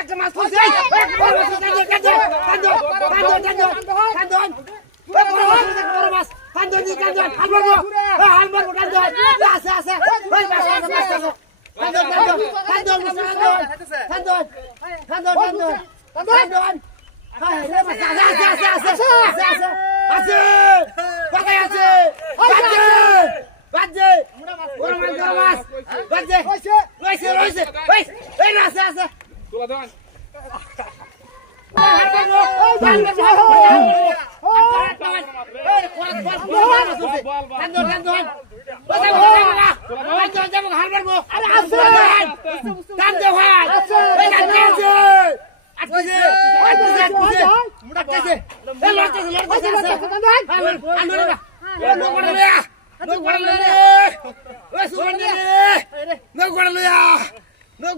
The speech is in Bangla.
একটা মাছ পড়ছে বড় মাছ কান্দন দি কান্দন হাল মারবো কান্দন আছে আছে ওই মাছ আছে কান্দন কান্দন কান্দন কান্দন কান্দন কান্দন হাই রে মাছ আছে আছে আছে আছে আছে পাকাই আছে বাজে বাজে বড় মাছ বাজে রইছে রইছে ওই এই মাছ আছে তোলা দেন No,